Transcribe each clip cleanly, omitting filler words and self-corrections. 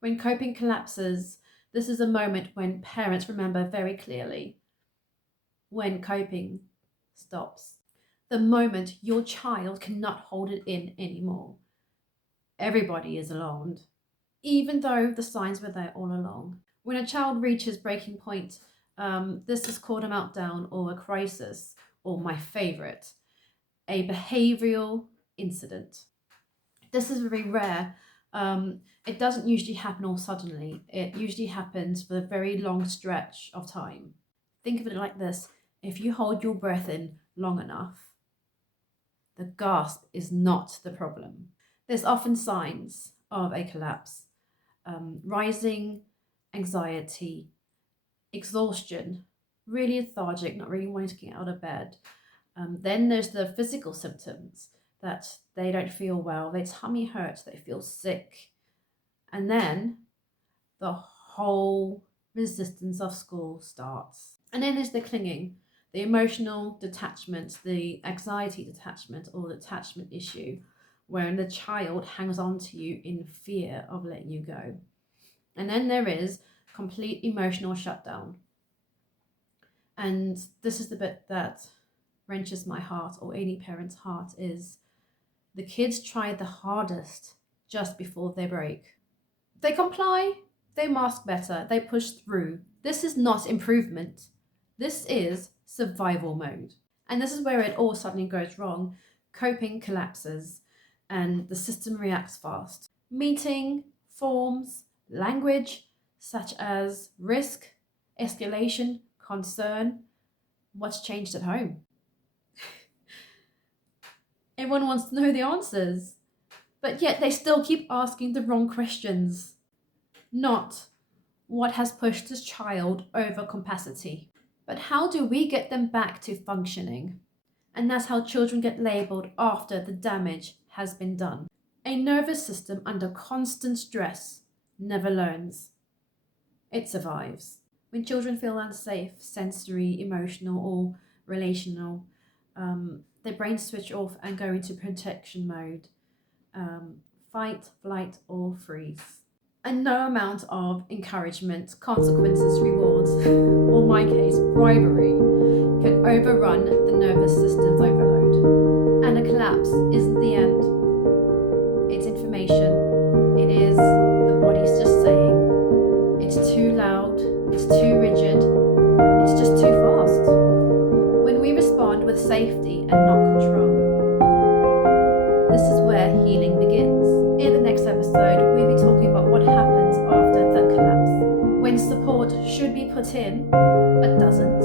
When coping collapses, this is a moment when parents remember very clearly when coping stops. The moment your child cannot hold it in anymore. Everybody is alarmed, even though the signs were there all along. When a child reaches breaking point, this is called a meltdown or a crisis, or my favorite, a behavioral incident. This is very rare. It doesn't usually happen all suddenly. It usually happens for a very long stretch of time. Think of it like this: if you hold your breath in long enough, the gasp is not the problem. There's often signs of a collapse: rising anxiety, exhaustion, really lethargic, not really wanting to get out of bed. Then there's the physical symptoms that they don't feel well, their tummy hurts, they feel sick. And then the whole resistance of school starts. And then there's the clinging, the emotional detachment, the anxiety detachment or detachment issue, wherein the child hangs on to you in fear of letting you go. And then there is complete emotional shutdown. And this is the bit that wrenches my heart, or any parent's heart, is the kids try the hardest just before they break. They comply, they mask better, they push through. This is not improvement. This is survival mode. And this is where it all suddenly goes wrong. Coping collapses and the system reacts fast. Meeting forms language such as risk, escalation, concern. What's changed at home? Everyone wants to know the answers, but yet they still keep asking the wrong questions. Not what has pushed this child over capacity, but how do we get them back to functioning? And that's how children get labelled after the damage has been done. A nervous system under constant stress never learns. It survives. When children feel unsafe, sensory, emotional, or relational, their brains switch off and go into protection mode. Fight, flight, or freeze. And no amount of encouragement, consequences, rewards, or my case, bribery, can overrun the nervous system's overload. And a collapse isn't the end. It's information. It is the body's just saying, it's too loud, it's too rigid, it's just too fast. When we respond with safety and not control, this is where healing begins. In the next episode, we'll be talking about what happens after the collapse, when support should be put in but doesn't,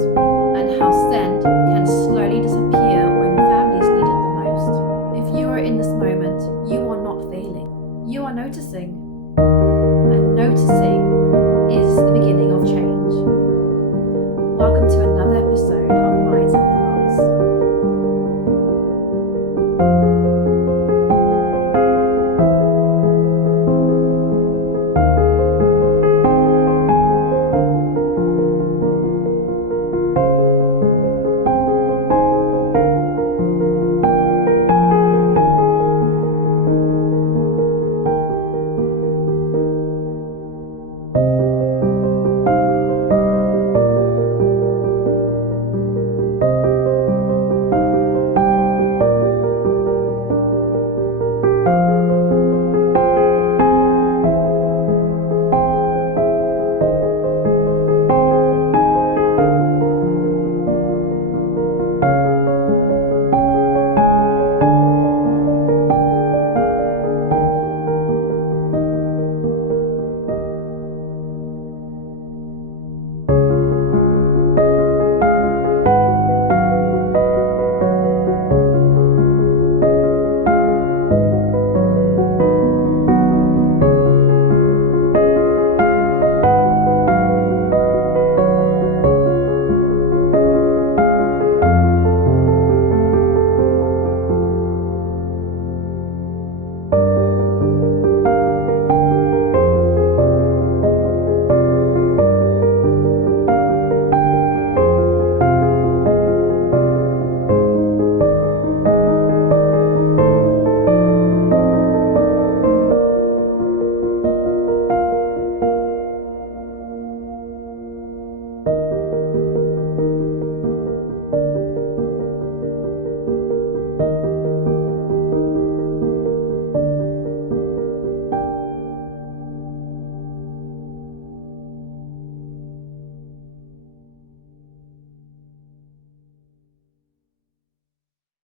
and how SEND can slowly disappear when families need it the most. If you are in this moment, you are not failing. You are noticing. And noticing